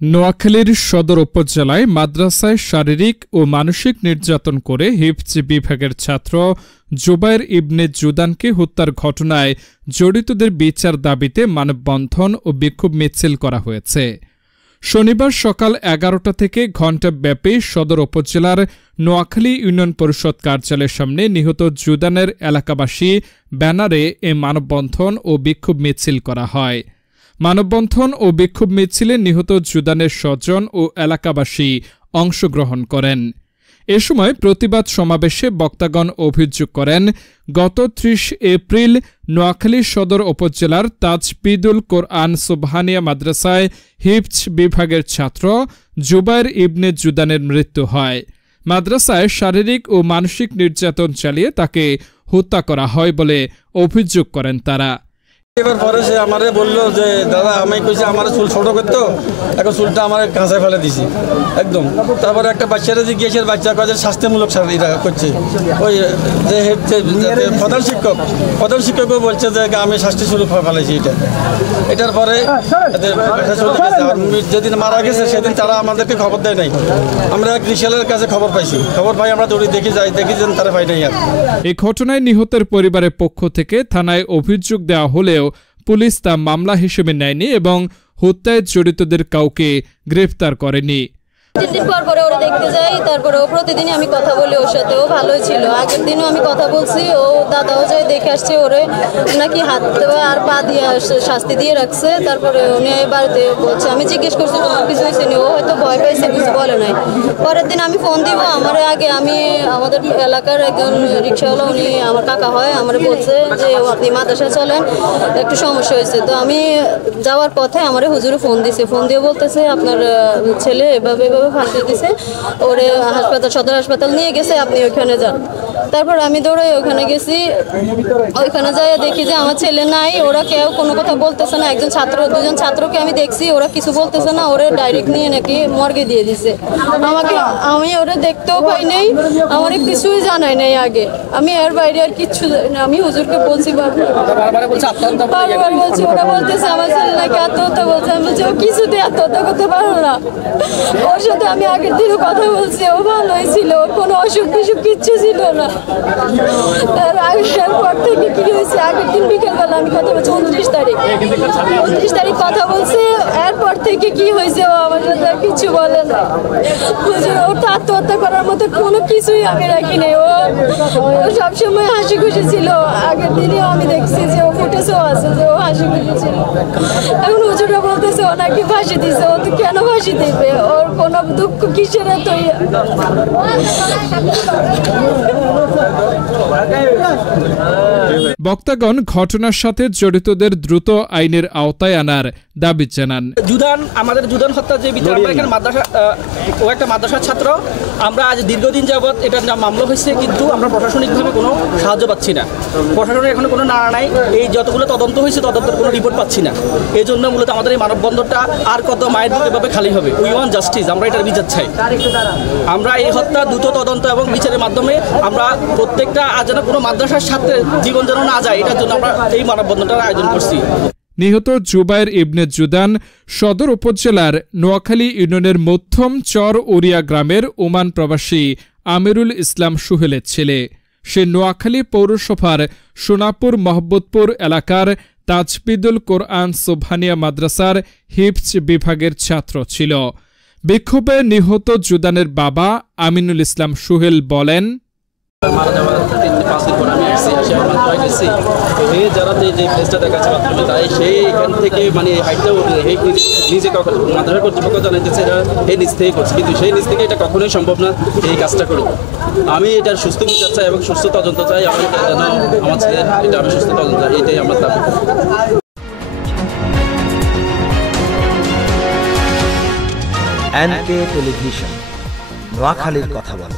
নোয়াখালীর সদর উপজেলায় মাদ্রাসায় শারীরিক ও মানসিক নির্যাতন করে হিফজ বিভাগের ছাত্র জুবায়ের ইবনে জুদানকে হত্যার ঘটনায় জড়িতদের বিচার দাবিতে মানববন্ধন ও বিক্ষোভ মিছিল করা হয়েছে। শনিবার সকাল ১১টা থেকে ঘণ্টাব্যাপী সদর উপজেলার নোয়াখালী ইউনিয়ন পরিষদ কার্যালয়ের সামনে নিহত জুদানের এলাকাবাসী ব্যানারে এ মানববন্ধন ও বিক্ষোভ মিছিল করা হয়। মানববন্ধন ও বিক্ষোভ মিছিলে নিহত জুদানের স্বজন ও এলাকাবাসী অংশগ্রহণ করেন। এ সময় প্রতিবাদ সমাবেশে বক্তাগণ অভিযোগ করেন, গত ৩০ এপ্রিল নোয়াখালী সদর উপজেলার তাজপিদুল কোরআন সুবহানিয়া মাদ্রাসায় হিফজ বিভাগের ছাত্র জুবায়ের ইবনে জুদানের মৃত্যু হয়। মাদ্রাসায় শারীরিক ও মানসিক নির্যাতন চালিয়ে তাকে হত্যা করা হয় বলে অভিযোগ করেন তারা। এবার পরে সে আমারে বললো যে দাদা আমি কইছি আমার চুল ছোটো করতো, এখন চুলটা আমার কাঁচায় ফেলে দিছি একদম। তারপরে একটা বাচ্চারা যে গিয়েছে বাচ্চা কাজের শাস্তিমূলক এটা করছে, ওই যে প্রধান শিক্ষকও বলছে যে আমি শাস্তি শুরু ফেলেছি এটার পরে যেদিন মারা গেছে সেদিন তারা আমাদেরকে খবর দেয় নাই। আমরা রিসালের কাছে খবর পাই, আমরা দৌড়ে দেখি যে তারা পাই নাই। আর এই ঘটনায় নিহতের পরিবারের পক্ষ থেকে থানায় অভিযোগ দেওয়া হলেও পুলিশ তা মামলা হিসেবে নেয়নি এবং হত্যায় জড়িতদের কাউকে গ্রেফতার করেনি। ৩ দিন পর ওরা দেখতে যাই, তারপরে ও প্রতিদিনই আমি কথা বলি ওর সাথে, ও ভালোই ছিল। আগের দিনও আমি কথা বলছি, ও দাদাও যায় দেখে আসছে, ওরে নাকি হাত আর পা দিয়ে শাস্তি দিয়ে রাখছে। তারপরে উনি বাড়িতে বলছে, আমি জিজ্ঞেস করছি তোমার কিছু হয়েছে নি, ও হয়তো ভয় পাইছে, কিছু বলে নাই। পরের দিন আমি ফোন দিব, আমি আমাদের এলাকার একজন রিক্সাওয়ালা, উনি আমার কাকা হয়, আমার বলছে যে আপনি মাদ্রাসায় চলেন, একটু সমস্যা হয়েছে। তো আমি যাওয়ার পথে আমার হুজুরে ফোন দিয়ে বলতেছে আপনার ছেলে এভাবে ফাঁসিয়ে দিছে, ওরে সদর হাসপাতাল নিয়ে গেছে, আপনি ওইখানে যান। তারপর আমি দৌড়ে ওইখানে গেছি, ওইখানে যাই দেখি যে আমার ছেলে নাই, ওরা কেউ কোনো কথা বলতেছে না। দুজন ছাত্রকে আমি দেখছি, ওরা কিছু বলতেছে না, ওরা ডাইরেক্ট নিয়ে নাকি মর্গে দিয়ে দিছে। আমি ওরা দেখতেও পাই নাই, আমার কিছুই জানাই নাই আগে। আমি এর বাইরে আর কিচ্ছু জানি না। আমি হুজুরকে বলছি বারবার বলছি, ওরা বলতেছে আমার ছেলে নাকি আত্মহত্যা বলছে। আমি বলছি ও কিছুতে আত্মহত্যা করতে পারো না। ওর সাথে আমি আগের দিনও কথা বলছি, ও ভালোই ছিল, ওর কোনো অসুখ বিসুখ কিচ্ছু ছিল না। তার আগের পর থেকে কি হয়েছে, আগের দিন বিকেলবেলা আমি কথা বলছি 29 তারিখ কথা বলছি, এরপর থেকে কি হয়েছে ও আমার সাথে আর কিছু বলে না। ওর তো আত্মহত্যা করার মতো কোনো কিছুই আমি রাখি নাই। ও সবসময় হাসি খুশি ছিল। আগের দিনেও আমি দেখছি যে ও ফুটেছেও আছে যে ও হাসি খুশি ছিল। এখন হুজুরা বলতেছে ও নাকি ফাঁসি দিছে, ও তো কেন ফাঁসি দিবে, ওর কোনো দুঃখ কিসের এত। বক্তাগণ ঘটনার সাথে জড়িতদের দ্রুত আইনের আওতায় আনার দাবি জানান। জুদান হত্যা যে বিচার, আমরা এখানে ও একটা মাদ্রাসার ছাত্র, আমরা আজ দীর্ঘদিন যাবৎ এটা মামলা হয়েছে, কিন্তু আমরা প্রশাসনিকভাবে কোনো সাহায্য পাচ্ছি না। প্রশাসনের এখানে কোনো নাড়া নাই। এই যতগুলো তদন্ত হয়েছে তদন্তের কোনো রিপোর্ট পাচ্ছি না। এই জন্য মূলত আমাদের এই মানববন্ধনটা আর কত মায়ের এভাবে খালি হবে। উই ওয়ান্ট জাস্টিস, আমরা এটার বিচার চাই। আমরা এই হত্যা দ্রুত তদন্ত এবং বিচারের মাধ্যমে আমরা প্রত্যেকটা আজ যেন কোনো মাদ্রাসার সাথে জীবন যেন না যায়, এটার জন্য আমরা এই মানববন্ধনটার আয়োজন করছি। নিহত জুবায়ের ইবনে জুদান সদর উপজেলার নোয়াখালী ইউনিয়নের মধ্যম চর ওরিয়া গ্রামের ওমান প্রবাসী আমিরুল ইসলাম সুহেলের ছেলে। সে নোয়াখালী পৌরসভার সোনাপুর মহব্বতপুর এলাকার তাজপিদুল কোরআন সুবহানিয়া মাদ্রাসার হিফজ বিভাগের ছাত্র ছিল। বিক্ষোভে নিহত জুদানের বাবা আমিনুল ইসলাম সুহেল বলেন, যারা যে প্লেসটা দেখাচ্ছে মাধ্যমে তাই সেই এখান থেকে মানে হাইটটা নিজে মাদ্রাসা কর্তৃপক্ষ জানাইতেছে এটা এই নিচ থেকে করছে, কিন্তু সেই নিচ থেকে এটা কখনোই সম্ভব না এই কাজটা করবো। আমি এটার সুস্থ বিচার চাই এবং সুস্থ তদন্ত চাই। আমি যেন আমার ছেলের এটা আমি সুস্থ তদন্ত চাই, এটাই আমার দাবি। NK টেলিভিশন, নোয়াখালীর কথা বলে।